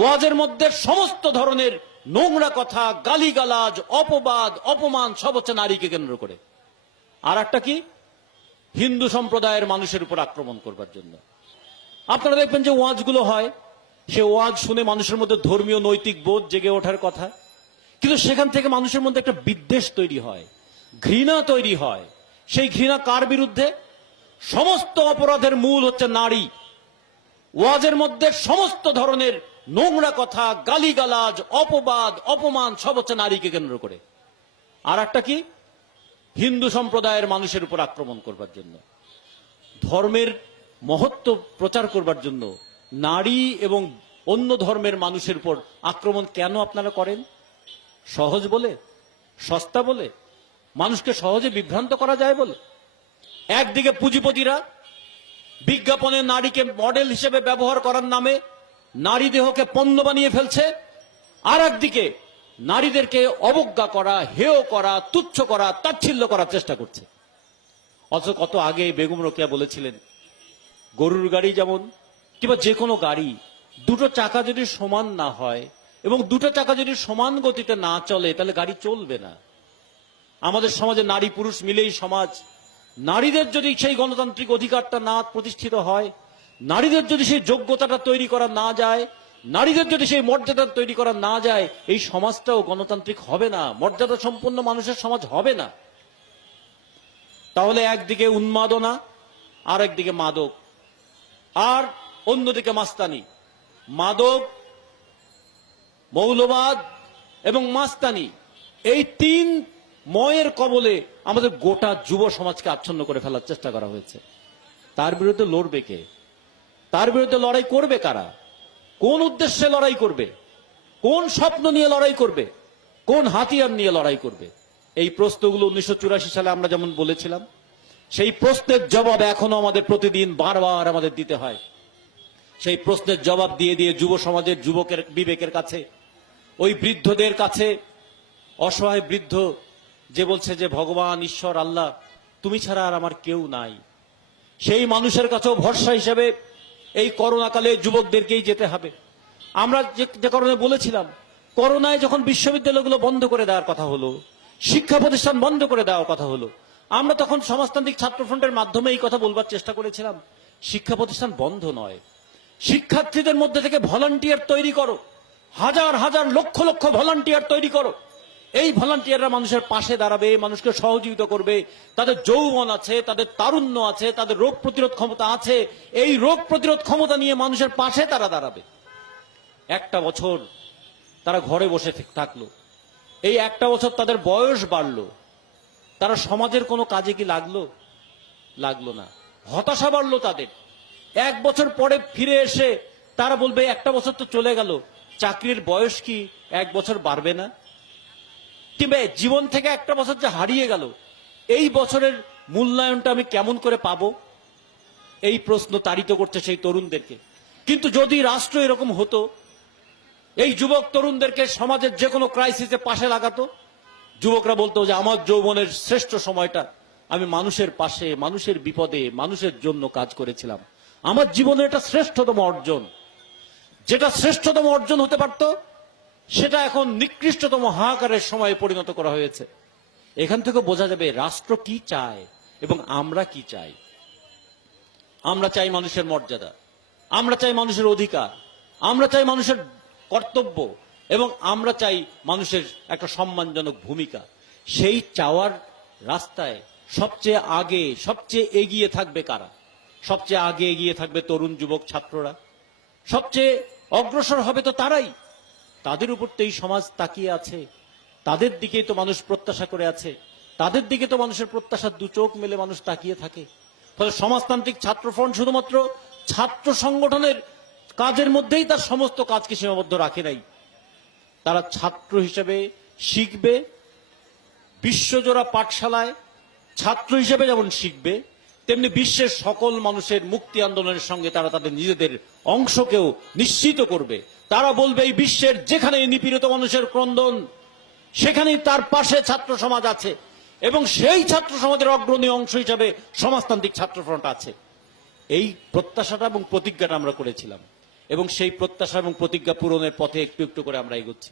ওয়াজের মধ্যে সমস্ত ধরনের নোংরা কথা, গালিগালাজ, অপবাদ, অপমান সব হচ্ছে নারীকে কেন্দ্র করে। আর একটা কি, হিন্দু সম্প্রদায়ের মানুষের উপর আক্রমণ করবার জন্য। আপনারা দেখবেন যে ওয়াজগুলো হয়, সে ওয়াজ শুনে মানুষের মধ্যে ধর্মীয় নৈতিক বোধ জেগে ওঠার কথা, কিন্তু সেখান থেকে মানুষের মধ্যে একটা বিদ্বেষ তৈরি হয়, ঘৃণা তৈরি হয়। সেই ঘৃণা কার বিরুদ্ধে? সমস্ত অপরাধের মূল হচ্ছে নারী। ওয়াজের মধ্যে সমস্ত ধরনের নোংরা কথা, গালিগালাজ, অপবাদ, অপমান সব হচ্ছে নারীকে কেন্দ্র করে। আর একটা কি, হিন্দু সম্প্রদায়ের মানুষের উপর আক্রমণ করবার জন্য, ধর্মের মহত্ব প্রচার করবার জন্য নারী এবং অন্য ধর্মের মানুষের উপর আক্রমণ কেন আপনারা করেন? সহজ বলে, সস্তা বলে, মানুষকে সহজে বিভ্রান্ত করা যায় বলে। একদিকে পুঁজিপতিরা বিজ্ঞাপনে নারীকে মডেল হিসেবে ব্যবহার করার নামে নারী দেহকে পণ্য বানিয়ে ফেলছে, আর একদিকে নারীদেরকে অবজ্ঞা করা, হেয় করা, তুচ্ছ করা, তাচ্ছিল্য করার চেষ্টা করছে। অথচ কত আগে বেগম রোকেয়া বলেছিলেন, গরুর গাড়ি যেমন কিংবা যে কোনো গাড়ি, দুটো চাকা যদি সমান না হয় এবং দুটো চাকা যদি সমান গতিতে না চলে, তাহলে গাড়ি চলবে না। আমাদের সমাজে নারী পুরুষ মিলেই সমাজ। নারীদের যদি সেই গণতান্ত্রিক অধিকারটা না প্রতিষ্ঠিত হয়, নারীদের যদি সেই যোগ্যতাটা তৈরি করা না যায়, নারীদের যদি সেই মর্যাদা তৈরি করা না যায়, এই সমাজটাও গণতান্ত্রিক হবে না, মর্যাদা সম্পন্ন মানুষের সমাজ হবে না। তাহলে একদিকে উন্মাদনা, আর একদিকে মাদক, আর অন্যদিকে মাস্তানি। মাদক, মৌলবাদ এবং মাস্তানি, এই তিন ময়ের কবলে আমাদের গোটা যুব সমাজকে আচ্ছন্ন করে ফেলার চেষ্টা করা হয়েছে। তার বিরুদ্ধে লড়বে কে? তার বিরুদ্ধে লড়াই করবে কারা? কোন উদ্দেশ্যে লড়াই করবে? কোন স্বপ্ন নিয়ে লড়াই করবে? কোন হাতিয়ার নিয়ে লড়াই করবে? এই প্রশ্নগুলো 1984 সালে আমরা যেমন বলেছিলাম, সেই প্রশ্নের জবাব এখনো আমাদের প্রতিদিন বারবার আমাদের দিতে হয়। সেই প্রশ্নের জবাব দিয়ে দিয়ে যুব সমাজের যুবকের বিবেকের কাছে, ওই বৃদ্ধদের কাছে, অসহায় বৃদ্ধ যে বলছে যে ভগবান, ঈশ্বর, আল্লাহ, তুমি ছাড়া আর আমার কেউ নাই, সেই মানুষের কাছেও ভরসা হিসেবে এই করোনা কালে যুবকদেরকেই যেতে হবে। আমরা যে কারণে বলেছিলাম, করোনায় যখন বিশ্ববিদ্যালয়গুলো বন্ধ করে দেওয়ার কথা হলো, শিক্ষা প্রতিষ্ঠান বন্ধ করে দেওয়ার কথা হলো, আমরা তখন সমাজতান্ত্রিক ছাত্রফ্রন্টের মাধ্যমে এই কথা বলবার চেষ্টা করেছিলাম, শিক্ষা প্রতিষ্ঠান বন্ধ নয়, শিক্ষার্থীদের মধ্যে থেকে ভলান্টিয়ার তৈরি করো, হাজার হাজার লক্ষ লক্ষ ভলান্টিয়ার তৈরি করো। এই ভলান্টিয়াররা মানুষের পাশে দাঁড়াবে, মানুষকে সহযোগিতা করবে, তাদের যৌবন আছে, তাদের তারুণ্য আছে, তাদের রোগ প্রতিরোধ ক্ষমতা আছে, এই রোগ প্রতিরোধ ক্ষমতা নিয়ে মানুষের পাশে তারা দাঁড়াবে। একটা বছর তারা ঘরে বসে থাকলো, এই একটা বছর তাদের বয়স বাড়লো, তারা সমাজের কোনো কাজে কি লাগলো? লাগলো না। হতাশা বাড়লো তাদের। এক বছর পরে ফিরে এসে তারা বলবে, একটা বছর তো চলে গেল, চাকরির বয়স কি এক বছর বাড়বে না? কিংবা জীবন থেকে একটা বছর যে হারিয়ে গেল, এই বছরের মূল্যায়নটা আমি কেমন করে পাবো? এই প্রশ্ন তাড়িত করছে সেই তরুণদেরকে। কিন্তু যদি রাষ্ট্র এরকম হতো, এই যুবক তরুণদেরকে সমাজের যে কোনো ক্রাইসিসে পাশে লাগাতো, যুবকরা বলতো যে আমার যৌবনের শ্রেষ্ঠ সময়টা আমি মানুষের পাশে, মানুষের বিপদে, মানুষের জন্য কাজ করেছিলাম, আমার জীবনের এটা শ্রেষ্ঠতম অর্জন। যেটা শ্রেষ্ঠতম অর্জন হতে পারত, সেটা এখন নিকৃষ্টতম হাহাকারের সময়ে পরিণত করা হয়েছে। এখান থেকে বোঝা যাবে রাষ্ট্র কি চায় এবং আমরা কি চাই। আমরা চাই মানুষের মর্যাদা, আমরা চাই মানুষের অধিকার, আমরা চাই মানুষের কর্তব্য, এবং আমরা চাই মানুষের একটা সম্মানজনক ভূমিকা। সেই চাওয়ার রাস্তায় সবচেয়ে আগে, সবচেয়ে এগিয়ে থাকবে কারা? সবচেয়ে আগে এগিয়ে থাকবে তরুণ যুবক ছাত্ররা। সবচেয়ে অগ্রসর হবে তো তারাই। তাদের উপর তো এই সমাজ তাকিয়ে আছে, তাদের দিকেই তো মানুষ প্রত্যাশা করে আছে, তাদের দিকে তো মানুষের প্রত্যাশার দু চোখ মেলে মানুষ তাকিয়ে থাকে। ফলে সমাজতান্ত্রিক ছাত্রফ্রন্ট শুধুমাত্র ছাত্র সংগঠনের কাজের মধ্যেই তার সমস্ত কাজকে সীমাবদ্ধ রাখে নাই। তারা ছাত্র হিসেবে শিখবে, বিশ্বজোড়া পাঠশালায় ছাত্র হিসেবে যেমন শিখবে, তেমনি বিশ্বের সকল মানুষের মুক্তি আন্দোলনের সঙ্গে তারা তাদের নিজেদের অংশকেও নিশ্চিত করবে। তারা বলবে এই বিশ্বের যেখানে নিপীড়িত মানুষের ক্রন্দন, সেখানেই তার পাশে ছাত্র সমাজ আছে, এবং সেই ছাত্র সমাজের অগ্রণী অংশ হিসাবে সমাজতান্ত্রিক ছাত্রফ্রন্ট আছে। এই প্রত্যাশাটা এবং প্রতিজ্ঞাটা আমরা করেছিলাম। এবং সেই প্রত্যাশা এবং প্রতিজ্ঞা পূরণের পথে একটু একটু করে আমরা এগোচ্ছি।